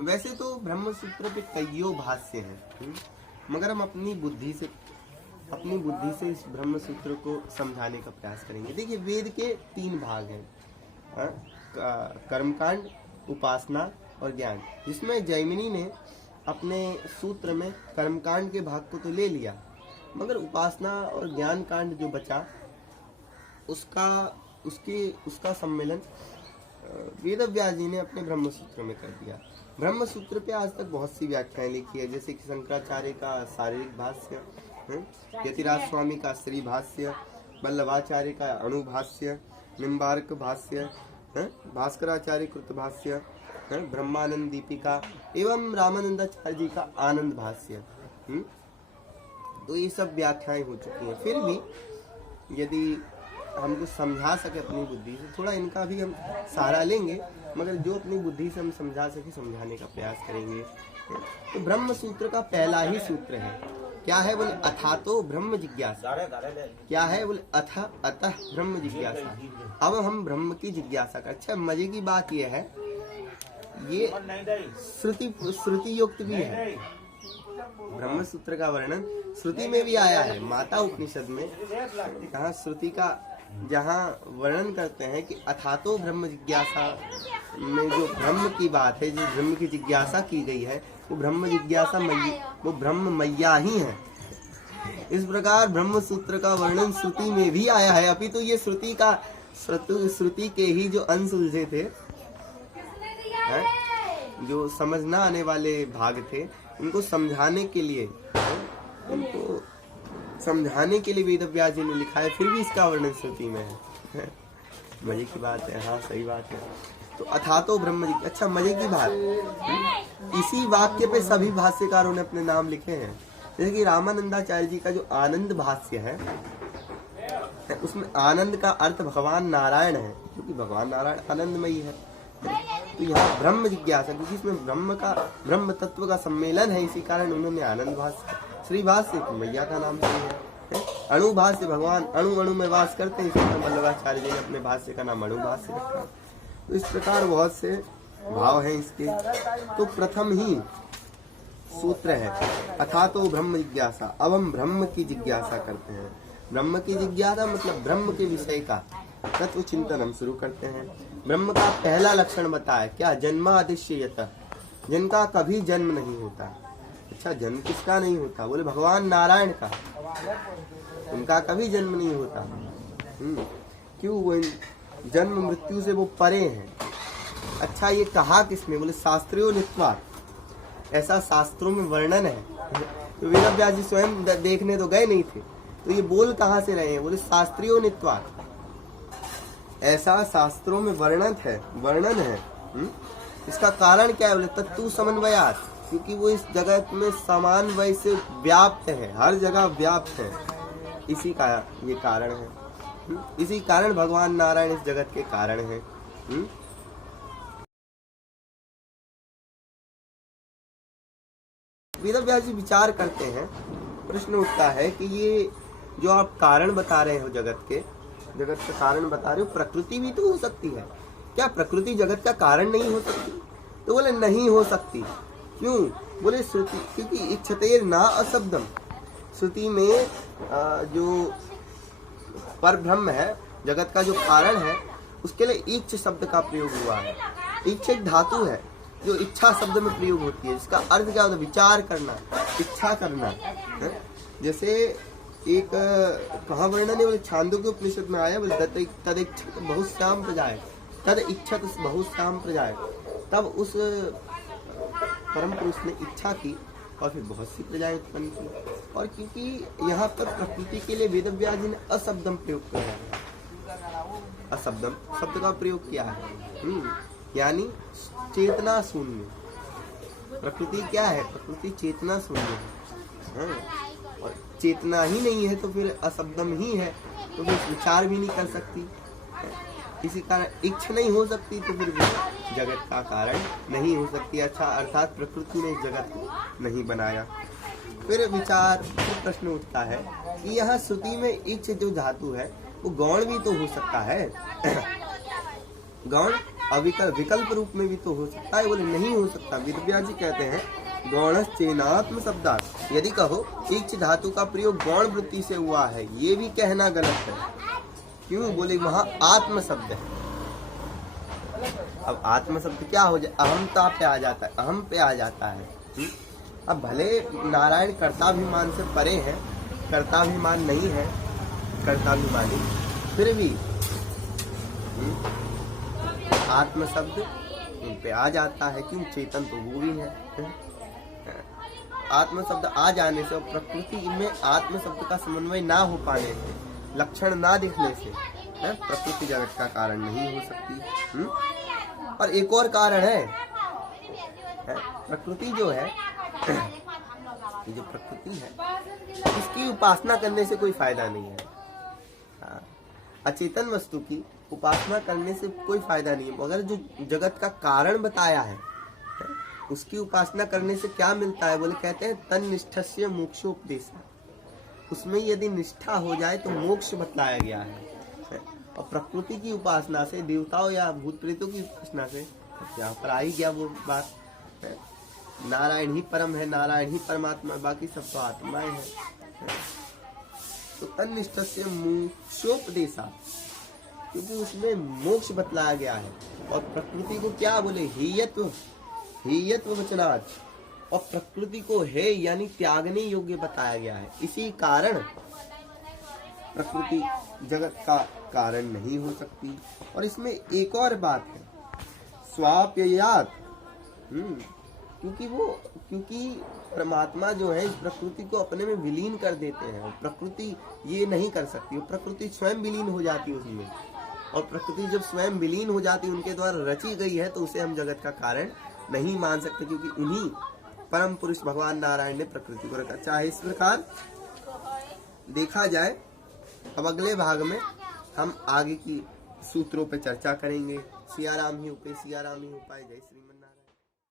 वैसे तो ब्रह्म सूत्र पे कईयों भाष्य हैं, मगर हम अपनी बुद्धि से इस ब्रह्म सूत्र को समझाने का प्रयास करेंगे। देखिए, वेद के 3 भाग हैं, कर्मकांड, उपासना और ज्ञान, जिसमें जैमिनी ने अपने सूत्र में कर्मकांड के भाग को तो ले लिया, मगर उपासना और ज्ञान कांड जो बचा उसका सम्मेलन वेदव्यास जी ने अपने ब्रह्म सूत्र में कर दिया। ब्रह्म सूत्र पे आज तक बहुत सी व्याख्याएं लिखी है, जैसे कि शंकराचार्य का शारीरिक भाष्य, यतिराज स्वामी का स्त्री भाष्य, वल्लभाचार्य का अणु भाष्य, निम्बार्क भाष्य, भास्कराचार्य कृत भाष्य, ब्रह्मानंद दीपिका एवं रामानंदाचार्य जी का आनंद भाष्य। तो ये सब व्याख्याएं हो चुकी हैं। फिर भी यदि हमको समझा सके अपनी बुद्धि से, थोड़ा इनका भी हम सहारा लेंगे, मगर जो अपनी बुद्धि से हम समझा सके समझाने का प्रयास करेंगे। तो ब्रह्म सूत्र का पहला ही सूत्र है, क्या है बोले, अथातो ब्रह्म जिज्ञासा। क्या है बोले, अतः ब्रह्म जिज्ञासा। अब हम ब्रह्म की जिज्ञासा कर। अच्छा, मजे की बात यह है, ये श्रुति युक्त भी है। ब्रह्म सूत्र का वर्णन श्रुति में भी आया है, माता उपनिषद में। कहाँ श्रुति का जहाँ वर्णन करते हैं कि अथातो ब्रह्म जिज्ञासा में जो ब्रह्म की बात है, जो ब्रह्म की जिज्ञासा की गई है, वो ब्रह्म जिज्ञासा वो ब्रह्म मैया ही है। इस प्रकार ब्रह्म सूत्र का वर्णन श्रुति में भी आया है। अभी तो ये श्रुति के ही जो अंश उलझे थे, जो समझ ना आने वाले भाग थे, उनको समझाने के लिए वेदव्यास जी ने लिखा है। फिर भी इसका वर्णन श्रुति में है। मजे की बात है। हाँ, सही बात है। तो अथातो ब्रह्म जिज्ञासा। अच्छा, मजे की बात, इसी वाक्य पे सभी भाष्यकारों ने अपने नाम लिखे हैं। जैसे कि रामानंदाचार्य जी का जो आनंद भाष्य है, उसमें आनंद का अर्थ भगवान नारायण है, क्योंकि भगवान नारायण आनंदमयी है। तो यहाँ ब्रह्म जिज्ञासा, क्योंकि इसमें ब्रह्म तत्व का सम्मेलन है, इसी कारण उन्होंने आनंद भाष्य। श्री भाष्य मैया का नाम सही है। अणु भाष्य, भगवान अणु अणु में वास करते हैं, इसलिए वल्लभाचार्य जी ने अपने भाष्य का नाम अणु भाष्य रखा। तो इस प्रकार बहुत से भाव हैं इसके। तो प्रथम ही सूत्र है अथातो ब्रह्म जिज्ञासा। अब हम ब्रह्म की जिज्ञासा करते हैं। ब्रह्म की जिज्ञासा मतलब ब्रह्म के विषय का तत्व चिंतन हम शुरू करते हैं। ब्रह्म का पहला लक्षण बताया, क्या, जन्मादिश्यतः, जिनका कभी जन्म नहीं होता। अच्छा, जन्म किसका नहीं होता? बोले भगवान नारायण का, उनका कभी जन्म नहीं होता। क्यों? वो जन्म मृत्यु से वो परे हैं। अच्छा, ये कहा किसने? बोले शास्त्रियो नित्वात्, ऐसा शास्त्रों में वर्णन है। तो वेदव्यास जी स्वयं देखने तो गए नहीं थे, तो ये बोल कहाँ से रहे हैं? बोले शास्त्रियो नित्वात्, ऐसा शास्त्रों में वर्णन है। इसका कारण क्या है? बोले तत्तु समन्वयात्, क्योंकि वो इस जगत में समन्वय से व्याप्त है, हर जगह व्याप्त है। इसी का ये कारण है। इसी कारण भगवान नारायण इस जगत के कारण है। वेदव्यास जी विचार करते हैं, प्रश्न उठता है कि ये जो आप कारण बता रहे हो, जगत का कारण बता रहे हो, प्रकृति भी तो हो सकती है। क्या प्रकृति जगत का कारण नहीं हो सकती? तो बोले नहीं हो सकती। क्यों? बोले श्रुति, क्योंकि इच्छतेर ना अशब्दम, श्रुति में जो पर ब्रह्म है, जगत का जो कारण है, उसके लिए इच्छ शब्द का प्रयोग हुआ है। इच्छ एक धातु है जो इच्छा शब्द में प्रयोग होती है। इसका अर्थ क्या होता है? विचार करना, इच्छा करना। जैसे एक कहाँ वर्णन है? बोले छांदोग्य उपनिषद में आया, बोले तदिच्छत बहुश्याम प्रजाय, तद इच्छत बहुश्याम प्रजाय। तब उस परम पुरुष ने इच्छा की और फिर बहुत सी प्रजाएं उत्पन्न की। और क्योंकि यहाँ पर प्रकृति के लिए वेदव्यास जी ने अशब्दम प्रयोग किया है, अशब्दम शब्द का प्रयोग किया है, यानी चेतना शून्य। प्रकृति क्या है? प्रकृति चेतना शून्य है। और चेतना ही नहीं है तो फिर अशब्दम ही है, तो फिर विचार भी नहीं कर सकती। इसी कारण इच्छा नहीं हो सकती, तो फिर जगत का कारण नहीं हो सकती। अच्छा, अर्थात प्रकृति ने इस जगत को नहीं बनाया। फिर प्रश्न उठता है कि यहाँ श्रुति में इच्छ जो धातु है वो गौण भी तो हो सकता है। गौण अविकल्प विकल्प रूप में भी तो हो सकता है। बोले नहीं हो सकता। वेदव्यास जी कहते हैं गौणश्चेनात्म शब्दात्, यदि कहो इच्छ धातु का प्रयोग गौण वृत्ति से हुआ है, ये भी कहना गलत है। क्यों? बोले वहां आत्म शब्द है। अब आत्म शब्द क्या हो जाए? अहमता पे आ जाता है, अहम पे आ जाता है। अब भले नारायण कर्ताभिमान से परे है, कर्ताभिमान नहीं है, कर्ताभिमानी, फिर भी आत्म शब्द उन पे आ जाता है। क्यों? चेतन तो वो भी है। आत्म शब्द आ जाने से और प्रकृति में आत्म शब्द का समन्वय ना हो पाने से, लक्षण ना दिखने से प्रकृति जगत का कारण नहीं हो सकती। और एक और कारण है, प्रकृति जो है, ये जो प्रकृति है, इसकी उपासना करने से कोई फायदा नहीं है। अचेतन वस्तु की उपासना करने से कोई फायदा नहीं है, मगर जो जगत का कारण बताया है उसकी उपासना करने से क्या मिलता है? बोले कहते हैं तन निष्ठस्य मोक्षोपदेश, उसमें यदि निष्ठा हो जाए तो मोक्ष बतलाया गया है। और प्रकृति की उपासना से, देवताओं या भूत प्रेतों की उपासना से यहाँ पर आई गया वो बात, नारायण ही परम है, नारायण ही परमात्मा, बाकी सब तो आत्माएं हैं। तो तन्निष्ठस्य मोक्षोपदेशा, क्योंकि उसमें मोक्ष बतलाया गया है। और प्रकृति को क्या बोले? हेयत्व वचनात्, और प्रकृति को हे यानी त्यागने योग्य बताया गया है। इसी कारण प्रकृति जगत का कारण नहीं हो सकती। और इसमें एक और बात है, स्वाप्ययात्, क्योंकि परमात्मा जो है इस प्रकृति को अपने में विलीन कर देते हैं, और प्रकृति ये नहीं कर सकती, वो प्रकृति स्वयं विलीन हो जाती है उसमें। और प्रकृति जब स्वयं विलीन हो जाती है, उनके द्वारा रची गई है, तो उसे हम जगत का कारण नहीं मान सकते, क्योंकि उन्हीं परम पुरुष भगवान नारायण ने प्रकृति को रखा। चाहे इस प्रकार देखा जाए। अब अगले भाग में हम आगे की सूत्रों पर चर्चा करेंगे। सिया राम ही उपाय, सिया राम ही उपाय। जय श्री